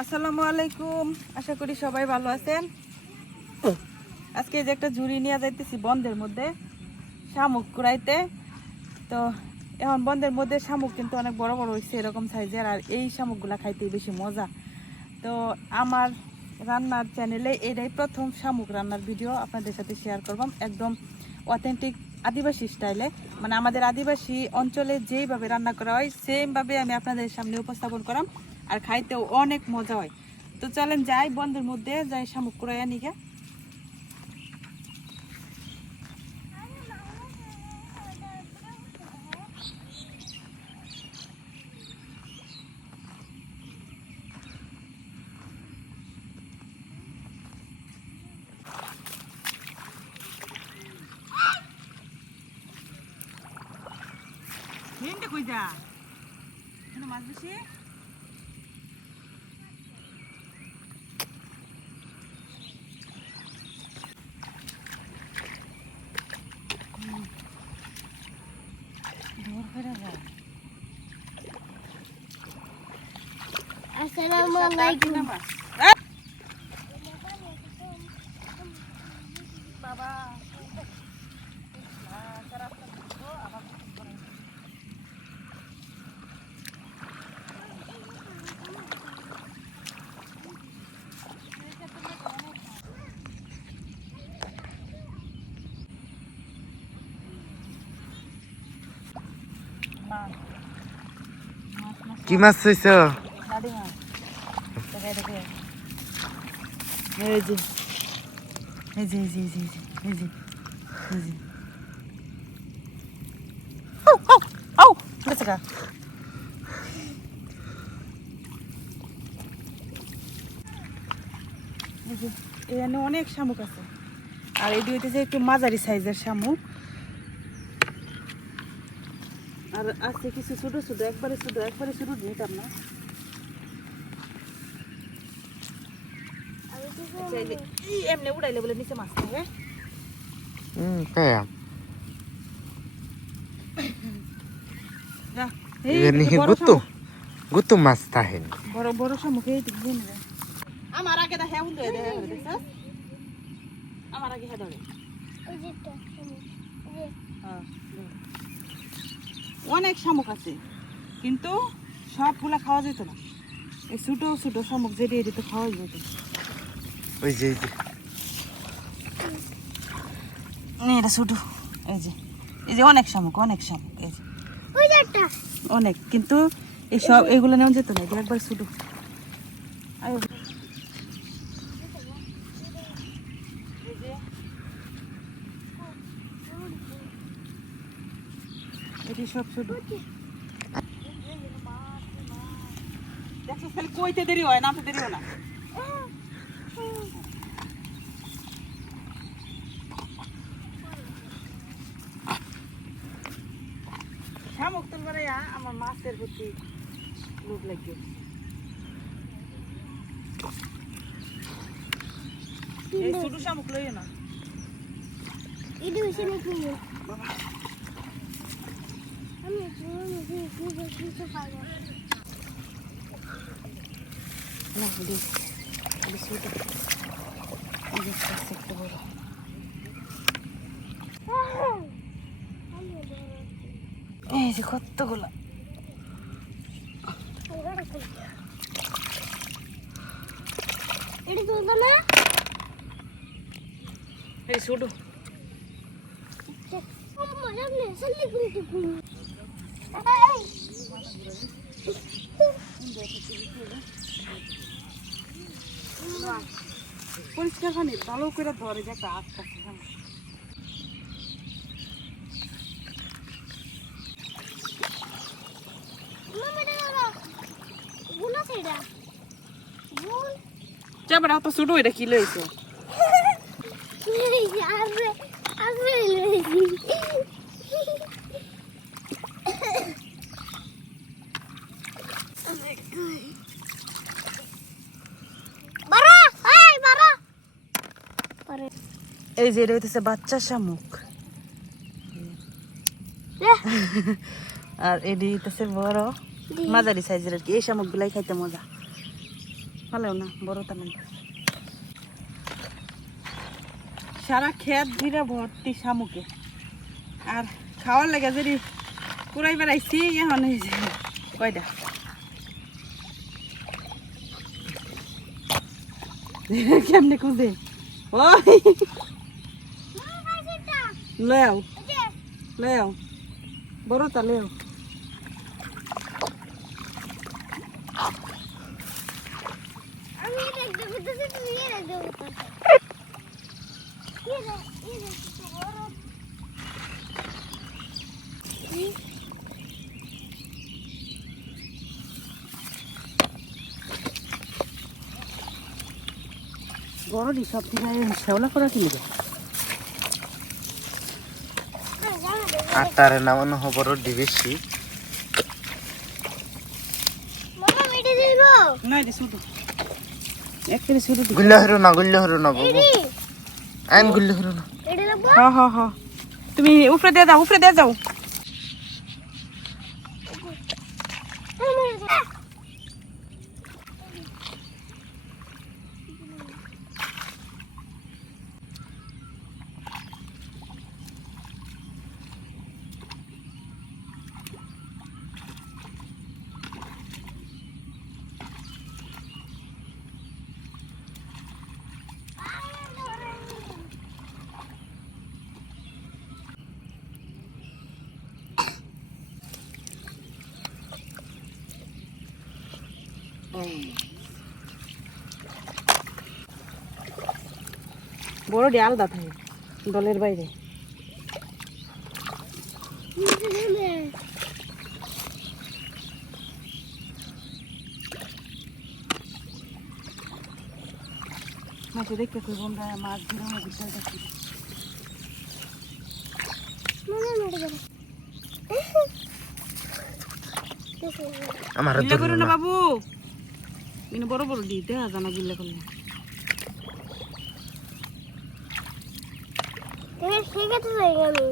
আসসালামু আলাইকুম, আশা করি সবাই ভালো আছেন। আজকে যে একটা ঝুড়ি নিয়ে যাইতেছি বন্ধের মধ্যে শামুক কুড়াইতে। তো এখন বন্ধের মধ্যে শামুক কিন্তু অনেক বড় বড় হয়েছে, এরকম সাইজের, আর এই শামুকগুলা খাইতে বেশি মজা। তো আমার রান্নার চ্যানেলে এটাই প্রথম শামুক রান্নার ভিডিও আপনাদের সাথে শেয়ার করবাম, একদম অথেন্টিক আদিবাসী স্টাইলে, মানে আমাদের আদিবাসী অঞ্চলে যেইভাবে রান্না করা হয় সেমভাবে আমি আপনাদের সামনে উপস্থাপন করাম, আর খাইতেও অনেক মজা হয়। তো চলেন যাই বন্ধের মধ্যে যাই শামুক কুড়াইয়া নিগে। কই যা মাছ বেশি আসসালামু আলাইকুম বাবা। কি মাছ হইছ? এখানে অনেক শামুক আছে, আর এটি হইতেছে একটু মাঝারি সাইজের শামুক, আর আছে কিছু ছোট ছোট, একবারে ছোট নিতাম না। এমনি উড়াইলে বলে নিচে মাছ থাকে। গুতু মাছ থাকে বড় বড় শামুক আমার আগে দেখে আমার আগে ধরে অনেক শামুক আছে, কিন্তু সবগুলা খাওয়া যেত না। এই ছোট ছোট শামুক যেটি এটি তো খাওয়া যেত। ওই যে এটা ছোট, এই যে অনেক শামুক এই যে অনেক, কিন্তু এই সব এগুলো নেওয়া যেত না, একবার ছোট। এটি সব ছোট। দেখো খালি কইতে দেরি হয়, নামতে দেরি হয় না। শামুক তুলবারে আমার মাছের প্রতি লোভ লাগে। এই ছোট শামুক লইও না। এই যে কতগুলা এই ছোট পরিষ্কার পানি ভালো করে ধরে যে একটা আটকা তো ছোট, এটা কি লইছো? এই যে এটা হইতেছে বাচ্চা শামুক, আর এডি হইতেছে বড় মাঝারি সাইজের আর কি। এই শামুক গুলাই খাইতে মজা, ভালো না বড়টা নেই। সারা ক্ষেত ঘিরে ভর্তি শামুকে, আর খাওয়ার লাগে যদি কুড়াই বেড়াইছি এখন এই যে কয়টা কেমনে খুঁজে ওই লেও লেও বড়টা লেও। আমি এটা একদম বুঝতে তুমি এটা দাও এটা বড় বড় দি সব থেকে শেওলা করা কিনবে। আর তারে নামানো হবার বেশি। মামা এটা দিলো না এটা শুধু একবারে শুধু গুল্লা হরো না বাবু, এডি আইন গুল্লা হরো না। এটা লাগবো হ্যাঁ হ্যাঁ হ্যাঁ তুমি উপরে দিয়ে যাও, উপরে দিয়ে যাও। বড় ডি আলাদা থাকে দলের বাইরে। মাছে দেখতে খুব আমরা মাছ ধরে অনেক বিশাল দেখি। আমার গুল্লা করো না বাবু, কিন্তু বড় বড় দি দেখা জানা গুল্লা করলে। তুমি ঠিক আছে যাই আমি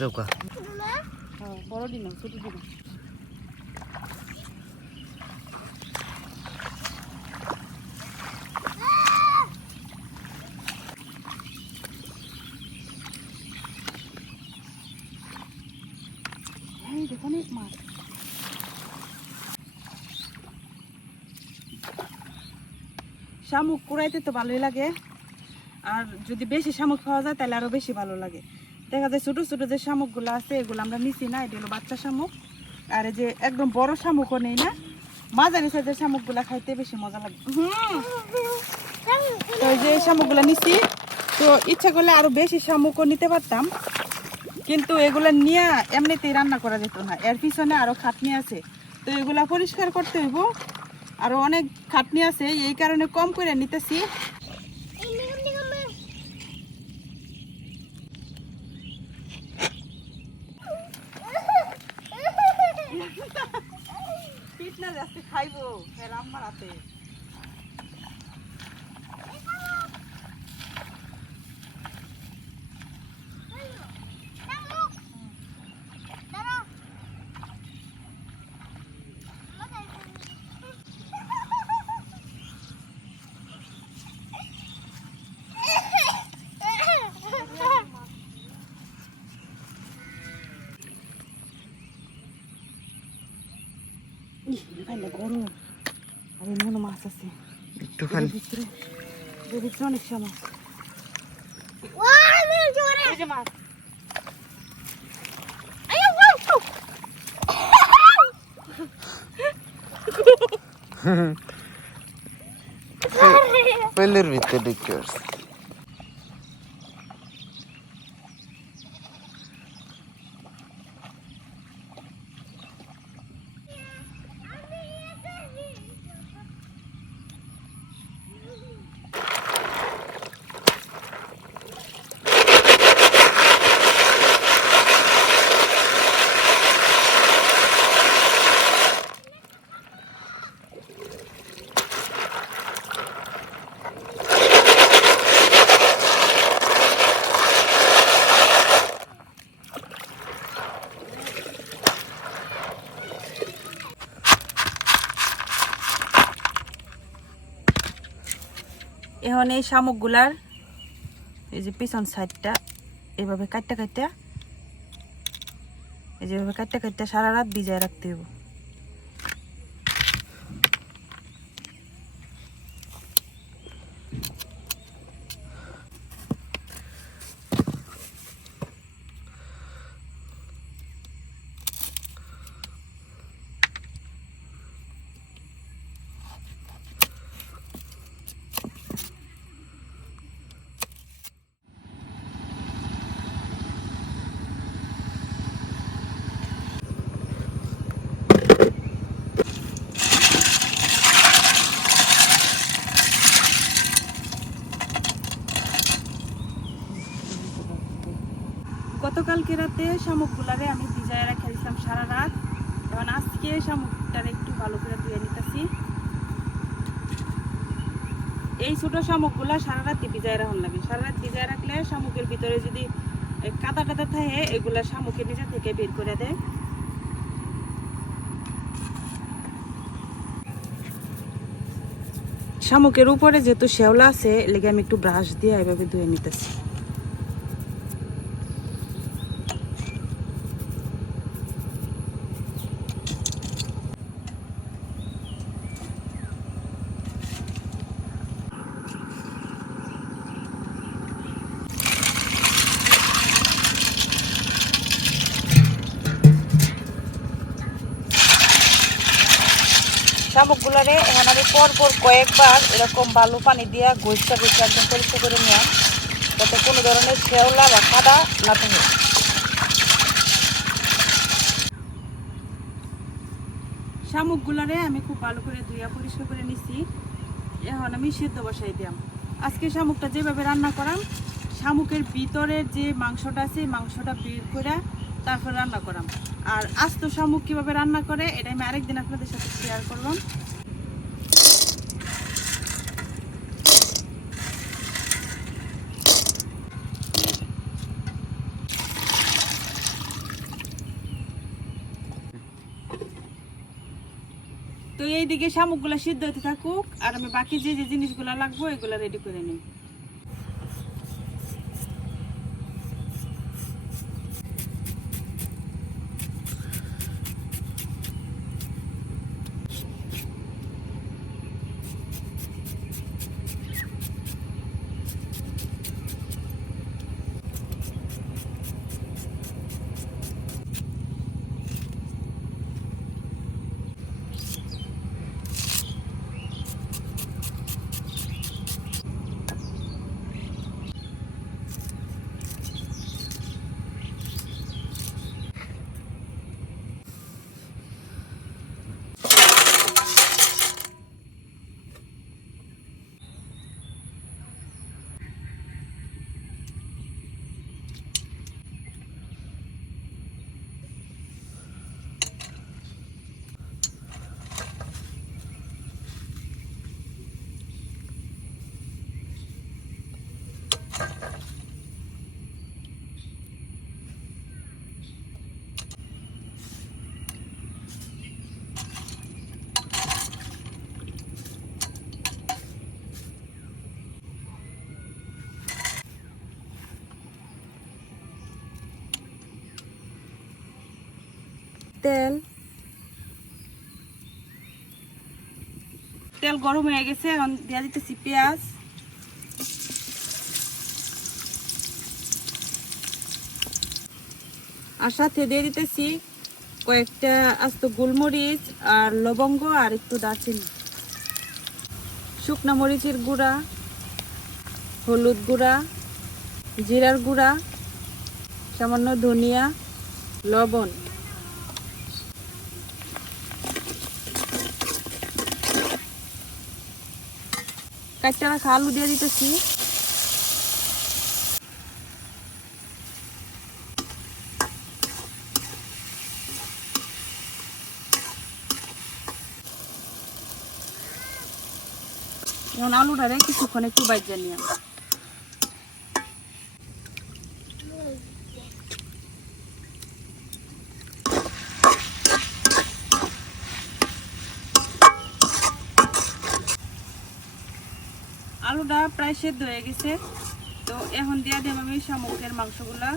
যাওকা হ্যাঁ বড় দিন ছোট দিন। দেখো অনেক মাছ। শামুক কুড়াইতে তো ভালোই লাগে, আর যদি বেশি শামুক পাওয়া যায় তাহলে আরো বেশি ভালো লাগে। দেখা যায় ছোট ছোট যে শামুকগুলো আছে এগুলো আমরা নিছি না, এটা হলো বাচ্চা শামুক। আর এই যে একদম বড় শামুকও নেই না, মাঝারি সাইজের শামুকগুলা খাইতে বেশি মজা লাগে। তো এই যে শামুকগুলা নিছি, তো ইচ্ছা করলে আরো বেশি শামুকও নিতে পারতাম, কিন্তু এগুলা নিয়ে এমনিতেই রান্না করা যেত না, এর পিছনে আরো খাটনি আছে। তো এগুলা পরিষ্কার করতে হইব, আরো অনেক খাটনি আছে, এই কারণে কম করে নিতেছি। খাইবো আম্মার হাতে। গরম আর মনে মাছ আছে একটুখানি। অনেক সময় মাছ পেলের ভিতরে ঢুকে আসছে। এখন এই শামুকগুলার এই যে পিছন সাইডটা এইভাবে কাটতে কাটতে এই যেভাবে কাটতে কাটতে সারা রাত ভিজায় রাখতে হবে। গতকালকে রাতে শামুকগুলারে আমি ভিজায় রেখে দিয়েছিলাম সারা রাত। এখন আজকে শামুকটারে একটু ভালো করে ধুয়ে নিতেছি। এই ছোট শামুকগুলা সারা রাতে ভিজায় রাখুন লাগে। সারা রাত ভিজায় রাখলে শামুকের ভিতরে যদি কাদা টাদা থাকে এগুলা শামুকের নিজে থেকে বের করে দেয়। শামুকের উপরে যেহেতু শ্যাওলা আছে লেগে আমি একটু ব্রাশ দিয়ে এইভাবে ধুয়ে নিতেছি। শামুকগুলারে এখন আমি পরপর কয়েকবার এরকম বালু পানি দিয়া ঘষা ঘষা একদম পরিষ্কার করে নিয়ে যাতে কোনো ধরনের শ্যাওলা বা কাদা না থাকে। শামুকগুলারে আমি খুব ভালো করে ধুইয়া পরিষ্কার করে নিছি। এখন আমি সিদ্ধ বসাই দিলাম। আজকে শামুকটা যেভাবে রান্না করাম, শামুকের ভিতরের যে মাংসটা আছে মাংসটা বের করে তারপর রান্না করাম। আর আস্ত শামুক কিভাবে রান্না করে এটা আমি আরেকদিন আপনাদের সাথে শেয়ার করলাম। তো এইদিকে শামুকগুলা সিদ্ধ হতে থাকুক আর আমি বাকি যে যে জিনিসগুলো লাগবো এগুলো রেডি করে নিই। তেল গরম হয়ে গেছে। এখন দিয়ে দিতেছি পেঁয়াজ, আর সাথে দিয়ে দিতেছি কয়েকটা আস্ত গোলমরিচ আর লবঙ্গ আর একটু দারচিনি, শুকনা মরিচের গুঁড়া, হলুদ গুঁড়া, জিরার গুঁড়া, সামান্য ধনিয়া, লবণ। কাঁচা রাখা আলু দিয়ে দিতেছি। এখন আলুটারে কিছুক্ষণ একটু বাইজা নিয়ে আলুটা প্রায় সেদ্ধ হয়ে গেছে। তো এখন দিয়ে দিলাম আমি শামুকের মাংসগুলা।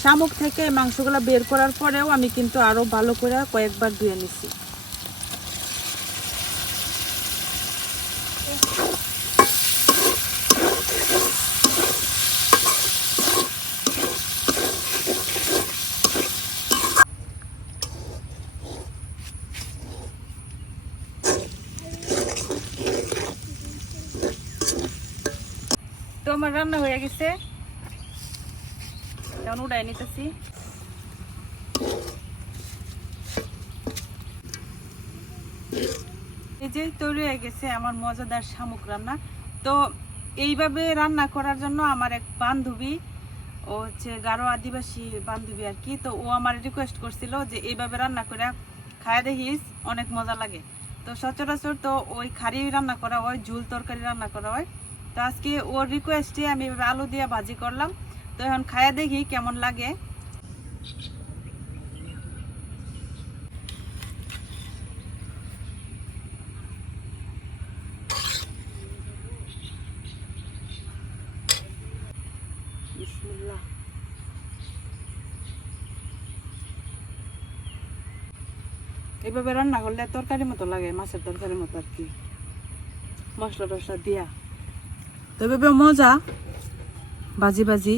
শামুক থেকে মাংসগুলা বের করার পরেও আমি কিন্তু আরো ভালো করে কয়েকবার ধুয়ে নিছি। তো আমার রান্না হয়ে গেছে, এখন উড়াই নিতেছি। এই যে তৈরি হয়ে গেছে আমার মজাদার শামুক রান্না। তো এইভাবে রান্না করার জন্য আমার এক বান্ধবী, ও হচ্ছে গারো আদিবাসী বান্ধবী আর কি, তো ও আমার রিকোয়েস্ট করছিল যে এইভাবে রান্না করে খায়া দেখিস, অনেক মজা লাগে। তো সচরাচর তো ওই খারি রান্না করা হয়, ঝুল তরকারি রান্না করা হয়। তো আজকে ওর রিকোয়েস্টে আমি এভাবে আলু দিয়ে ভাজি করলাম। তো এখন খায়া দেখি কেমন লাগে। বিসমিল্লাহ। এইভাবে রান্না করলে তরকারি মতো লাগে, মাছের তরকারির মতো আর কি, মশলা টসলা দিয়া। তো এভাবে মজা, ভাজি ভাজি।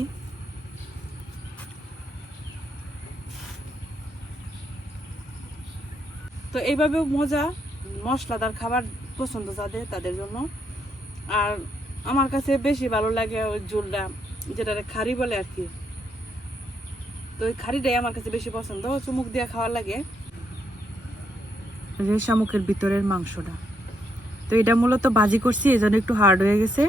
তো এইভাবে মজা, মশলাদার খাবার পছন্দ যাদের, তাদের জন্য। আর আমার কাছে বেশি ভালো লাগে ওই ঝোলটা, যেটা খারি বলে আর কি। তো ওই খারিটাই আমার কাছে বেশি পছন্দ, চুমুক দিয়ে খাওয়ার লাগে। শামুকের ভিতরের মাংসটা, তো এটা মূলত ভাজি করছি, এই জন্য একটু হার্ড হয়ে গেছে।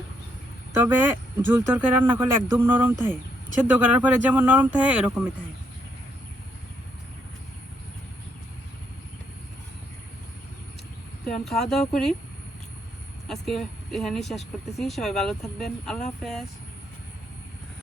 তবে ঝোল তরকারি রান্না করলে একদম নরম থাকে, সেদ্ধ করার পরে যেমন নরম থাকে এরকমই থাকে। তো এখন খাওয়া দাওয়া করি, আজকে এখানেই শেষ করতেছি। সবাই ভালো থাকবেন, আল্লাহ হাফেজ।